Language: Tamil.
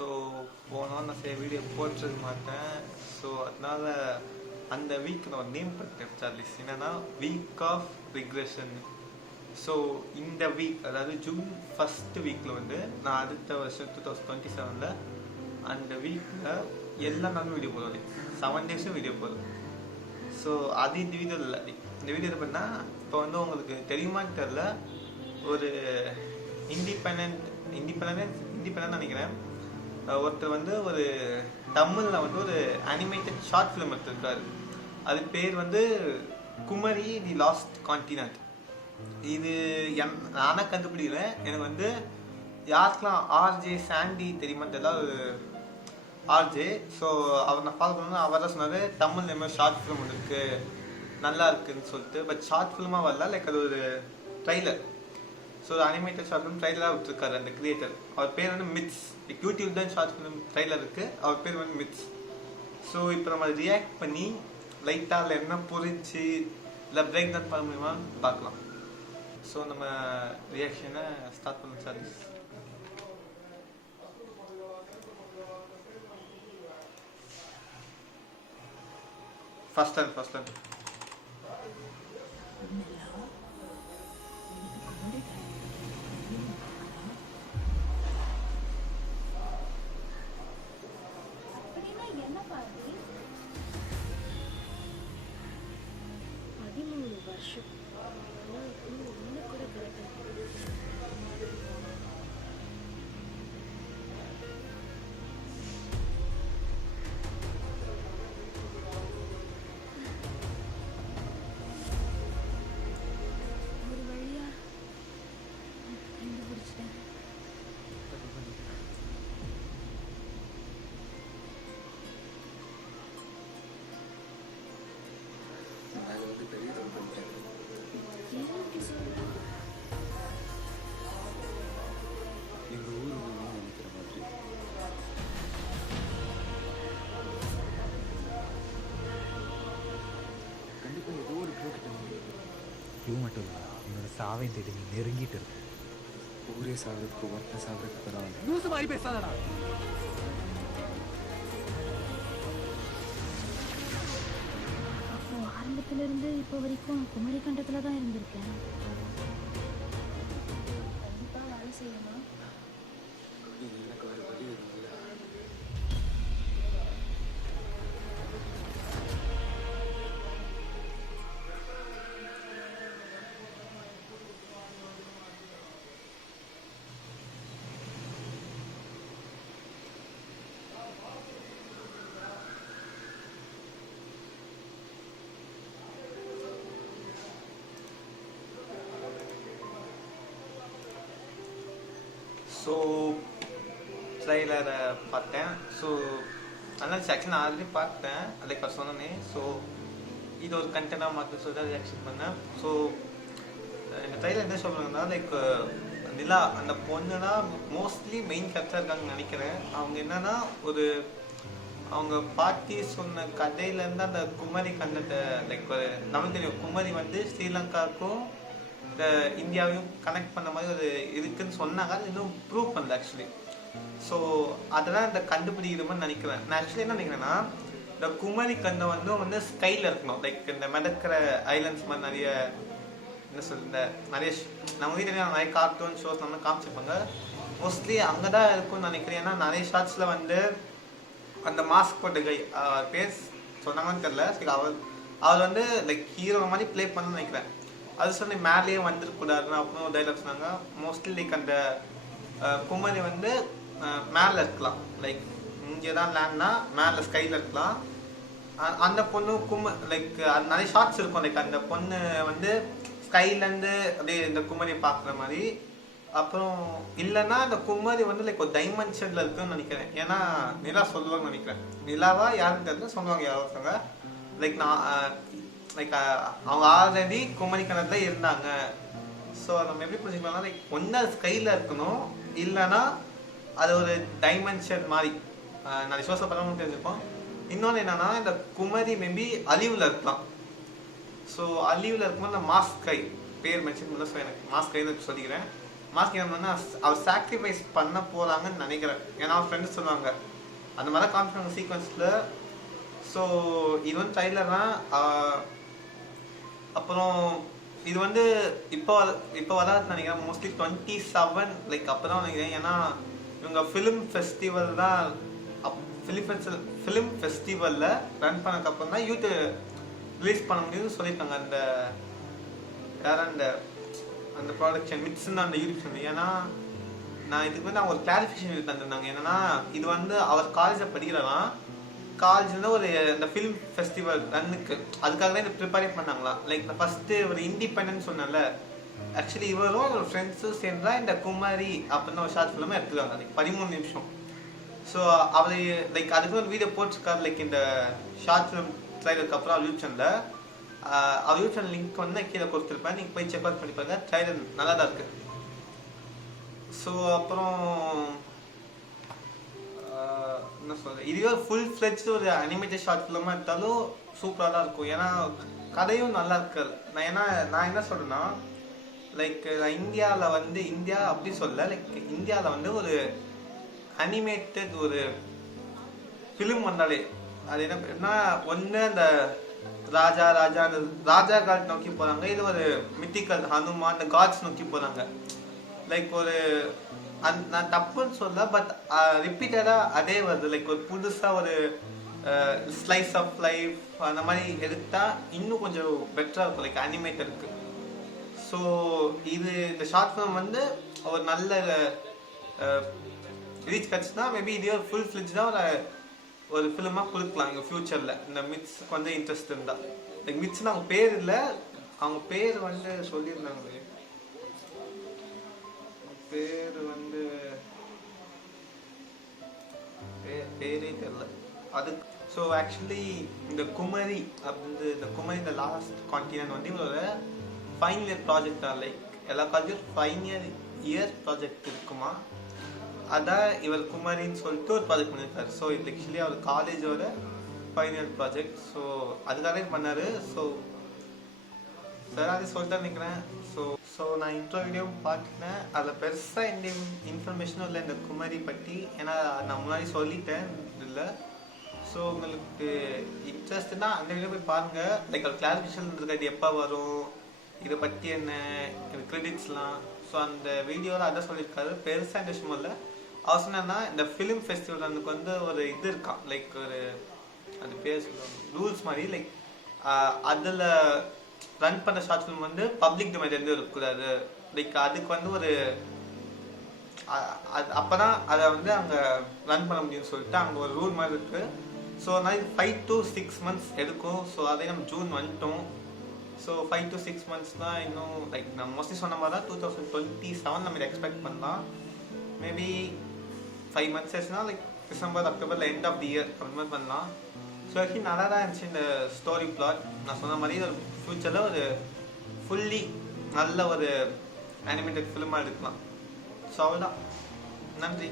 ஸோ போனால் நான் சரி வீடியோ போட்டுருக்க மாட்டேன். ஸோ அதனால அந்த வீக் நான் நேம் பண்ணிட்டேன் சார்லிஸ், என்னன்னா வீக் ஆஃப் ரிக்ரெஷன். ஸோ இந்த வீக், அதாவது ஜூன் ஃபர்ஸ்ட் வீக்கில் வந்து நான் அடுத்த வருஷம் 2027 அந்த வீக்கில் எல்லா நாளும் வீடியோ போடுவேன். 7 டேஸும் வீடியோ போடுவேன். ஸோ அது இந்த வீடியோ இல்லை. இந்த வீடியோ இது பண்ணால் இப்போ வந்து உங்களுக்கு தெரியுமான்னு தெரில, ஒரு இண்டிபெண்டன்ட் நினைக்கிறேன். ஒருத்தர் வந்து ஒரு தமிழில் வந்து ஒரு அனிமேட்டட் ஷார்ட் ஃபிலிம் எடுத்திருக்காரு. அது பேர் வந்து குமரி தி லாஸ்ட் கான்டினென்ட். இது நானே கண்டுபிடிக்கிறேன். எனக்கு வந்து யாருக்கெல்லாம் ஆர்ஜே சாண்டி தெரியுமான்னு தெரியல, ஒரு ஆர்ஜே. ஸோ அவர் நான் ஃபாலோ பண்ணணும். அவர் தான் சொன்னார் தமிழ் மாதிரி ஷார்ட் ஃபிலிம் ஒன்று இருக்குது, நல்லா இருக்குதுன்னு சொல்லிட்டு. பட் ஷார்ட் ஃபிலிமாக வரல, லைக் அது ஒரு trailer. So animated short film ட்ரைலராக விட்டுருக்காரு அந்த கிரியேட்டர். அவர் பேர் வந்து மித்ஸ். யூடியூப் தான் ஷார்ட் ஃபிலிம் ட்ரைலர் இருக்குது, அவர் பேர் வந்து மித்ஸ். ஸோ இப்போ நம்ம ரியாக்ட் பண்ணி லைட்டாக அதில் என்ன புரிஞ்சு இல்லை பிரேக் டவுன் பண்ண முடியுமா பார்க்கலாம். ஸோ நம்ம ரியாக்ஷனை ஸ்டார்ட் பண்ணலாம் சார். ஃபர்ஸ்ட் டைம் மட்டும் இல்லை, என்னோட சாவை தேடி நீ நெருங்கிட்டு இருக்கு. ஊரே சாகிறதுக்கு ஒருத்த சாகிறதுக்கு பரவாயில்ல. லூசு மாதிரி பேசாதடா. அப்போ ஆரம்பத்துல இருந்து இப்போ வரைக்கும் குமரி கண்டத்துல தான் இருந்திருக்கேன். கண்டிப்பா வேலை செய்யணும். எனக்கு ஒரு வழி இருக்குல்ல. ஸோ ட்ரைலரை பார்த்தேன். ஸோ நல்லா ஆக்சுவலி நான் ஆல்ரெடி பார்த்தேன், லைக் அவர் சொன்னேனே. ஸோ இது ஒரு கண்டென்ட்டாக மாற்ற சொல்லி தான் ரியாக்ஷன் பண்ணேன். ஸோ இந்த ட்ரைலர் என்ன சொல்கிறாங்கன்னா, லைக் நிலா அந்த பொண்ணுனா மோஸ்ட்லி மெயின் கேரக்டராக இருக்காங்கன்னு நினைக்கிறேன். அவங்க என்னன்னா ஒரு அவங்க பாட்டி சொன்ன கதையிலேருந்து அந்த குமரி கண்டத்தை, லைக் ஒரு நமக்கு தெரியும் குமரி வந்து ஸ்ரீலங்காவுக்கும் இந்த இந்தியாவையும் கனெக்ட் பண்ண மாதிரி ஒரு இருக்குன்னு சொன்னாங்க. அது இன்னும் ப்ரூவ் பண்ணல ஆக்சுவலி. ஸோ அதெல்லாம் இந்த கண்டுபிடிக்கிற மாதிரி நினைக்கிறேன். நான் ஆக்சுவலி என்ன நினைக்கிறேன்னா, இந்த குமரி கண்டம் வந்து ஸ்கைல இருக்கணும். லைக் இந்த மிதக்கிற ஐலண்ட்ஸ் மாதிரி நிறைய என்ன சொல்ல, இந்த நிறைய நம்ம வீட்டில் நிறைய கார்ட்டூன் ஷோஸ் நம்ம காமிச்சிருப்பாங்க. மோஸ்ட்லி அங்கே தான் இருக்கும்னு நினைக்கிறேன். ஏன்னா நிறைய ஷார்ட்ஸில் வந்து அந்த மாஸ்க் போட்ட கை பேர் சொன்னாங்கன்னு தெரியல. சரி, அவர் வந்து லைக் ஹீரோ மாதிரி ப்ளே பண்ணணும்னு நினைக்கிறேன். அது சொல்லி மேலேயே வந்துருக்கூடாதுன்னு அப்படின்னு டைலாக் சொன்னாங்க. மோஸ்ட்லி லைக் அந்த குமரி வந்து மேலே இருக்கலாம், லைக் இங்கே தான் லேண்ட்னா மேலே ஸ்கையில் இருக்கலாம். அந்த பொண்ணு லைக் நிறைய ஷார்ட்ஸ் இருக்கும், லைக் அந்த பொண்ணு வந்து ஸ்கைலேருந்து அப்படியே இந்த குமரியை பார்க்குற மாதிரி. அப்புறம் இல்லைன்னா அந்த குமரி வந்து லைக் ஒரு டைமென்ஷனில் இருக்குன்னு நினைக்கிறேன். ஏன்னா நிலா சொல்லுவாங்கன்னு நினைக்கிறேன். நிலாவா யாருன்னு தெரியல, சொல்லுவாங்க யாராவது. லைக் நான் லைக் அவங்க ஆல்ரெடி குமரி கணத்தில் இருந்தாங்க. ஸோ நம்ம எப்படி புரிஞ்சுக்கலாம்னா, லைக் ஒன்று ஸ்கையில் இருக்கணும், இல்லைன்னா அது ஒரு டைமென்ஷன் மாதிரி நிறைய ஷோஸில் பண்ணணும் தெரிஞ்சுப்போம். இன்னொன்று என்னன்னா, இந்த குமரி மேபி அழிவில் இருக்கலாம். ஸோ அழிவில் இருக்கும்போது இந்த மாஸ்க் கை பேர் மென்ஷன் பண்ணல. ஸோ எனக்கு மாஸ்க் கை சொல்லிக்கிறேன். மாஸ் கிங்டம் வந்து அவர் சாக்ரிஃபைஸ் பண்ண போகிறாங்கன்னு நினைக்கிறேன். ஏன்னா அவர் ஃப்ரெண்ட்ஸ் சொல்லுவாங்க அந்த மாதிரி காமிச்சாங்க சீக்வன்ஸில். ஸோ இது வந்து ட்ரைலர் தான். அப்புறம் இது வந்து இப்போ வராதுன்னு நினைக்கிறேன். மோஸ்ட்லி 27 லைக் அப்போ தான் நினைக்கிறேன். ஏன்னா இவங்க ஃபிலிம் ஃபெஸ்டிவல் தான் ஃபிலிம் ஃபெஸ்டிவலில் ரன் பண்ணக்கப்புறம் தான் யூத்து ரிலீஸ் பண்ண முடியும்னு சொல்லியிருக்காங்க. அந்த ப்ராடக்ஷன் மிட்ஸ்ன்னு அந்த யூடியூப் சேனல். ஏன்னா நான் இதுக்கு வந்து அவங்க ஒரு கிளாரிஃபிகேஷன் தந்துருந்தாங்க. என்னன்னா இது வந்து அவர் காலேஜில் படிக்கிறலாம், காலேஜில் ஒரு இந்த ஃபிலிம் ஃபெஸ்டிவல் ரன்னுக்கு அதுக்காக தான் இதை ப்ரிப்பேர் பண்ணாங்களா. லைக் நான் ஃபஸ்ட்டு ஒரு இண்டிபெண்டன்ஸ் சொன்னேன்ல, ஆக்சுவலி இவரும் ஒரு ஃப்ரெண்ட்ஸும் சேர்ந்தா இந்த குமாரி அப்படின்னு ஒரு ஷார்ட் ஃபிலிமாக எடுத்துருக்காங்க. லைக் 13 நிமிஷம். ஸோ அவர் லைக் அதுக்கு ஒரு வீடியோ போட்டிருக்காரு. லைக் இந்த ஷார்ட் ஃபிலிம் ட்ரைலருக்கு அப்புறம் அவர் யூடியூப் சேனலில் அவர் யூடியூப் சேனல் லிங்க் வந்து கீழே கொடுத்துருப்பேன். நீங்கள் போய் செக் அவுட் பண்ணி பாருங்க. ட்ரைலர் நல்லா தான் இருக்குது. ஸோ அப்புறம் என்ன சொல்கிறது, இதுவே ஒரு ஃபுல் ஃப்ளெஜ்டு ஒரு அனிமேட்டட் ஷார்ட் ஃபிலிமாக எடுத்தாலும் சூப்பராக தான் இருக்கும். ஏன்னா கதையும் நல்லா இருக்காது. நான் என்ன சொல்கிறேன்னா, லைக் இந்தியாவில் வந்து இந்தியா அப்படி சொல்ல, லைக் இந்தியாவில் வந்து ஒரு அனிமேட்டட் ஒரு ஃபிலிம் வந்தாலே அது என்ன ஒன்று அந்த ராஜா காட் நோக்கி போகிறாங்க. இது ஒரு மித்திக்கல் ஹனுமான் இந்த காட்ஸ் நோக்கி போகிறாங்க. லைக் ஒரு நான் தப்புன்னு சொல்ல, பட் ரிப்பீட்டடாக அதே வருது. லைக் ஒரு புதுசாக ஒரு ஸ்லைஸ் ஆஃப் லைஃப் அந்த மாதிரி எடுத்தால் இன்னும் கொஞ்சம் பெட்டராக இருக்கும் லைக் அனிமேட்டருக்கு. ஸோ இந்த ஷார்ட் ஃபிலிம் வந்து ஒரு நல்ல ரீச் கிடச்சுன்னா மேபி இதே ஒரு ஃபுல் ஃப்ளெஜ்டாக ஒரு ஃபிலிமாக கொடுக்கலாம் எங்கள் ஃப்யூச்சரில். இந்த மிட்ஸ்க்கு வந்து இன்ட்ரெஸ்ட் இருந்தால். லைக் மிட்ஸ்னு அவங்க பேர் இல்லை, அவங்க பேர் வந்து சொல்லியிருந்தாங்க. பேர் வந்து பேரே தெரியல அது. ஸோ ஆக்சுவலி இந்த குமரி இந்த லாஸ்ட் கான்டினென்ட் வந்து இவரோட ஃபைனல் இயர் ப்ராஜெக்ட் தான். லைக் எல்லா காலேஜும் ஃபைனல் இயர் ப்ராஜெக்ட் இருக்குமா, அதான் இவர் குமரின்னு சொல்லிட்டு ஒரு ப்ராஜெக்ட் பண்ணியிருக்காரு. ஸோ இது ஆக்சுவலி அவர் காலேஜோட ஃபைனல் இயர் ப்ராஜெக்ட். ஸோ அதுக்காக பண்ணார். ஸோ சார் அது சொல்லிட்டு நினைக்கிறேன். ஸோ நான் இன்ட்ரோ வீடியோ பார்த்துட்டேன். அதில் பெருசாக எந்த இன்ஃபர்மேஷனும் இல்லை இந்த குமரி பற்றி. ஏன்னா நான் முன்னாடி சொல்லிட்டேன் இல்லை. ஸோ உங்களுக்கு இன்ட்ரெஸ்ட்னா அந்த வீடியோ போய் பாருங்கள். லைக் அது கிளாரிஃபிகேஷன் இருக்காது எப்போ வரும், இதை பற்றி என்ன, கிரெடிட்ஸ்லாம். ஸோ அந்த வீடியோவில் அதான் சொல்லியிருக்காரு. பெருசாக இந்த விஷயம் இல்லை. அவர் சொன்னா இந்த ஃபிலிம் ஃபெஸ்டிவல் அதுக்கு வந்து ஒரு இது இருக்கான். லைக் ஒரு அது பேர் சொல்லுவாங்க ரூல்ஸ் மாதிரி. லைக் அதில் ரன் பண்ண ஷார்ட் ஃபிலிம் வந்து பப்ளிக் டொமைன் இருந்து இருக்கக்கூடாது. லைக் அதுக்கு வந்து ஒரு அப்போ தான் அதை வந்து அங்கே ரன் பண்ண முடியும்னு சொல்லிட்டு அங்கே ஒரு ரூல் மாதிரி இருக்குது. ஸோ அதனால் 5 to 6 months எடுக்கும். ஸோ அதே நம்ம ஜூன் வந்துட்டோம். ஸோ 5 to 6 months தான் இன்னும். லைக் நான் மோஸ்ட்லி சொன்ன மாதிரி தான் 2027 நம்ம இதை எக்ஸ்பெக்ட் பண்ணலாம். மேபி 5 months ஆச்சுன்னா லைக் டிசம்பர் அக்டோபரில் எண்ட் ஆஃப் தி இயர் அப்படி மாதிரி பண்ணலாம். ஸோ ஆக்சுவலி நல்லா தான் இருந்துச்சு இந்த ஸ்டோரி பிளாட். நான் சொன்ன மாதிரி ஒரு ஃப்யூச்சரில் ஒரு ஃபுல்லி நல்ல ஒரு அனிமேட்டட் ஃபிலிமாக எடுக்கலாம். ஸோ அவ்வளோதான். நன்றி.